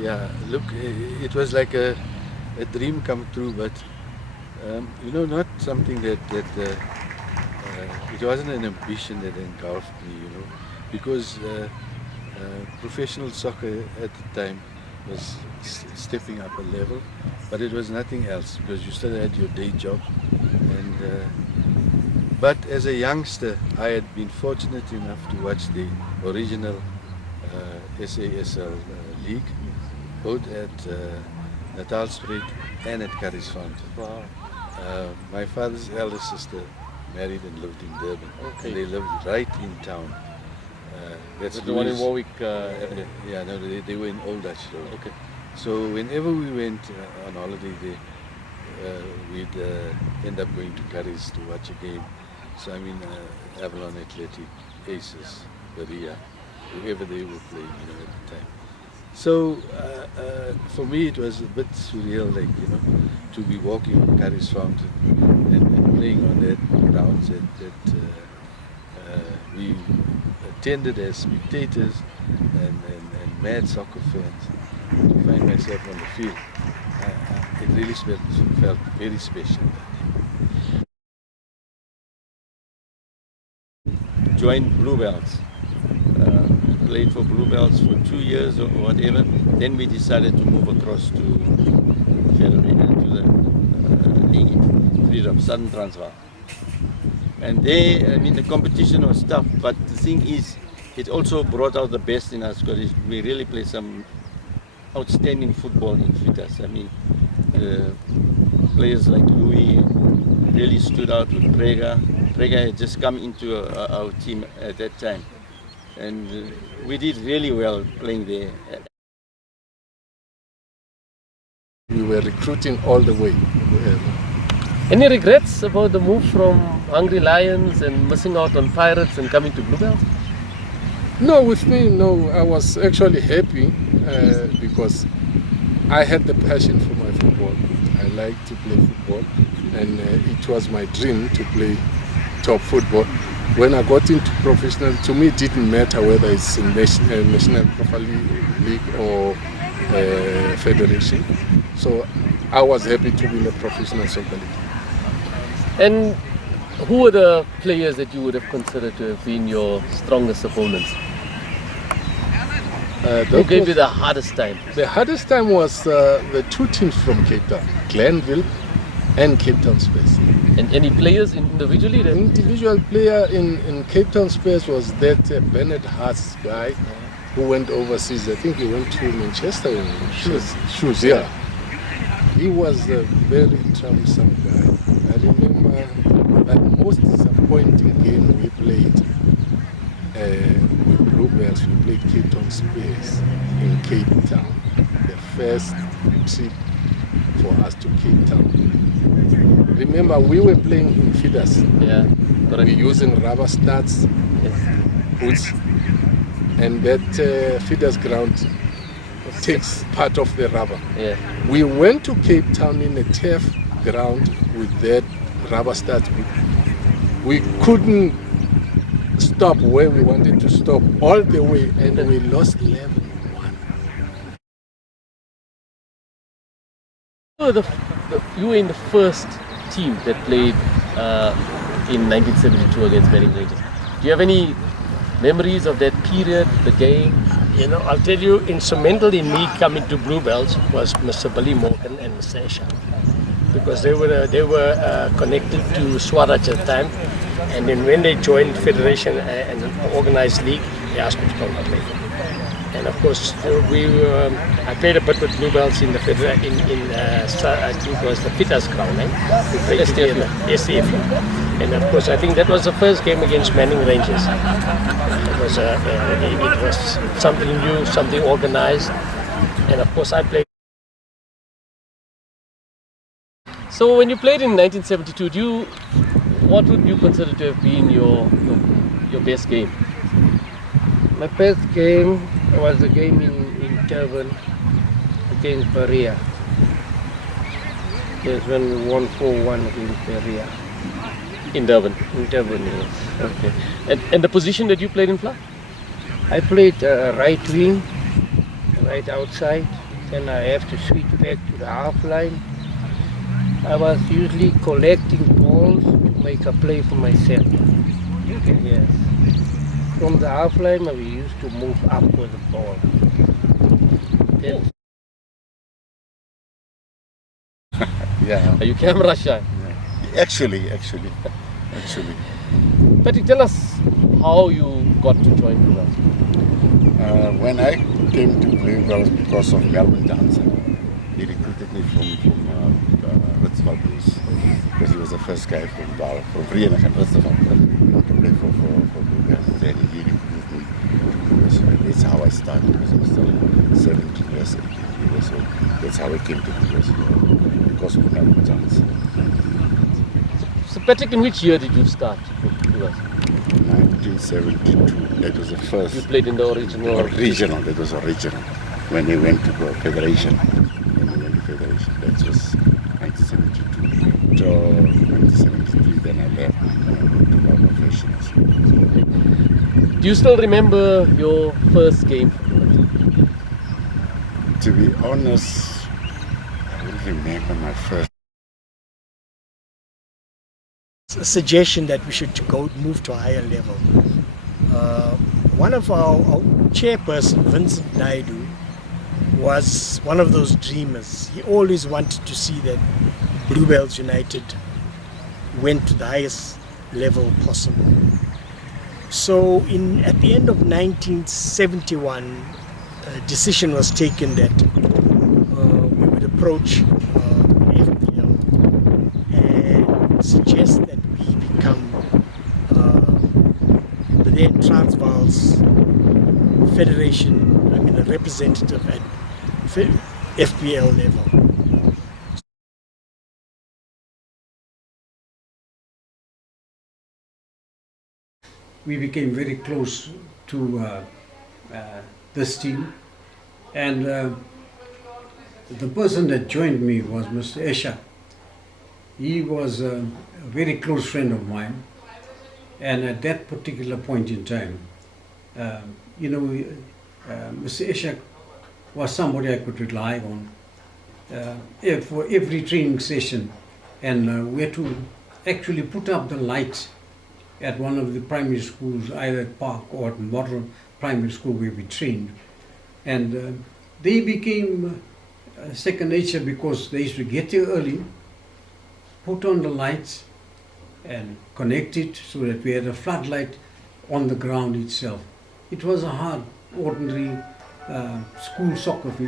Yeah, look, it was like a dream come true, but not something that it wasn't an ambition that engulfed me, because professional soccer at the time was stepping up a level, but it was nothing else because you still had your day job. And but as a youngster, I had been fortunate enough to watch the original SASL league, both at Natalspruit and at Curriesfontein. Wow. My father's elder sister married and lived in Durban. Okay. And they lived right in town. That's The one in Warwick Avenue. Yeah, no, they were in Old Dutch Road. Okay. So whenever we went on holiday there, we'd end up going to Curries to watch a game. So I mean, Avalon Athletic, Aces, Berea, whoever they were playing, at the time. So for me, it was a bit surreal, to be walking on Curriesfontein and playing on that grounds that we attended as spectators and mad soccer fans. To find myself on the field, it really felt very special. Joined Bluebells. Played for Bluebells for 2 years or whatever. Then we decided to move across to the league in Freedom, Southern Transvaal. And there, I mean, the competition was tough, but the thing is, it also brought out the best in us because we really played some outstanding football in Fitas. I mean, players like Louis really stood out with Prega. Prega had just come into our team at that time. And we did really well playing there. We were recruiting all the way. Any regrets about the move from Hungry Lions and missing out on Pirates and coming to Bluebells? No, with me, no. I was actually happy because I had the passion for my football. I like to play football, and it was my dream to play top football. When I got into professional, to me it didn't matter whether it's in National Profile League or Federation. So I was happy to be in a professional soccer league. And who were the players that you would have considered to have been your strongest opponents? Who gave you the hardest time? The hardest time was the two teams from Cape Town, Glenville and Cape Town Space. And any players individually? The individual player in Cape Town Space was that Bernard Haas guy who went overseas. I think he went to Manchester in shoes, yeah. He was a very troublesome guy. I remember that most disappointing game we played with Bluebells, we played Cape Town Space in Cape Town. The first trip for us to Cape Town. Remember, we were playing in feeders. Yeah, correct. We're using rubber studs, boots, and that feeders ground takes part of the rubber. Yeah. We went to Cape Town in a turf ground with that rubber studs. We couldn't stop where we wanted to stop all the way, and we lost 11-1. You were in the first team that played in 1972 against Manning Rangers. Do you have any memories of that period, the game? I'll tell you, instrumental in me coming to Bluebells was Mr. Billy Morgan and Mr. Esha, because they were connected to Swaraj at the time, and then when they joined Federation and organized league, they asked me to come and play. And of course, I played a bit with Bluebells in the I think it was the Fitas ground. We played together, STF. And of course, I think that was the first game against Manning Rangers. It was something new, something organized, and of course, I played. So when you played in 1972, what would you consider to have been your best game? My best game was a game in Durban against Berea. Yes, when we won 4-1 against Berea. In Durban? In Durban, yes. Okay. And the position that you played in Fla? I played right wing, right outside, then I have to switch back to the half line. I was usually collecting balls to make a play for myself. Yes. From the half line, we used to move up with the ball. Then Yeah. Are you camera shy? Actually. Patrick, tell us how you got to join Bluebells. When I came to Bluebells because of Melbourne Dancer, he recruited me from Ritzval Blues because he was the first guy from Vereniging Ritzval to play for Bluebells. Then he recruited me. So that's how I started because I was still 17 years old. So that's how I came to Bluebells because of Melbourne Dancer. So Patrick, in which year did you start with Bluebells? 1972. That was the first. You played in the original. Regional. That was original. When they went to the Federation. That was 1972. Till 1973, then I left and went to our professionals. Do you still remember your first game? To be honest, I don't remember my first. A suggestion that we should move to a higher level. One of our chairperson, Vincent Naidu, was one of those dreamers. He always wanted to see that Bluebells United went to the highest level possible. So at the end of 1971, a decision was taken that we would approach FPL and suggest that we become the then Transvaal's federation, a representative at FPL level. We became very close to this team, and the person that joined me was Mr. Esha. He was a very close friend of mine, and at that particular point in time, Mr. Esha was somebody I could rely on for every training session, and we had to actually put up the lights at one of the primary schools, either at Park or at Model Primary School where we trained. And they became second nature because they used to get there early, put on the lights and connect it so that we had a floodlight on the ground itself. It was a hard, ordinary school soccer field.